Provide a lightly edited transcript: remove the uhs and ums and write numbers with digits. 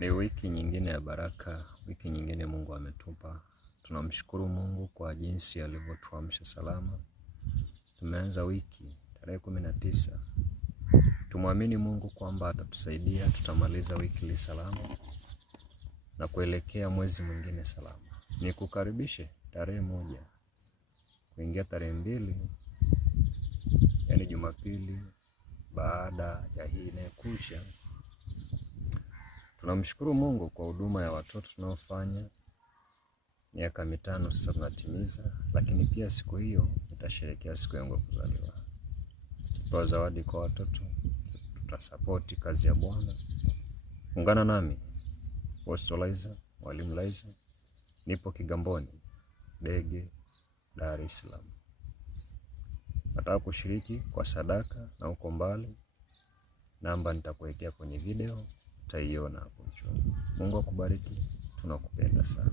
Ni wiki nyingine ya baraka, wiki nyingine Mungu ametupa. Tunamshukuru Mungu kwa jinsi alivyotuamsha salama. Tumeanza wiki tarehe 19. Tumwamini Mungu kwamba atatusaidia, tutamaliza wiki li salama na kuelekea mwezi mwingine salama. Nikukaribishe tarehe 1 kuingia tarehe 2, yani Jumapili baada ya hii inayokuja. Tunamshukuru Mungu kwa huduma ya watoto tunaofanya. Miaka 5 sasa tunatimiza, lakini pia siku hiyo nitasherehekea siku yangu ya kuzaliwa. Kwa zawadi kwa watoto, tutasapoti kazi ya Bwana. Ungana nami, Apostolizer, Mwalimu Laizer. Nipo Kigamboni, Dege, Dar es Salaam. Nataka kushiriki kwa sadaka na uko mbali. Namba nitakuwekea kwenye video, utaiona hapo chini. Mungu akubariki, tunakupenda sana.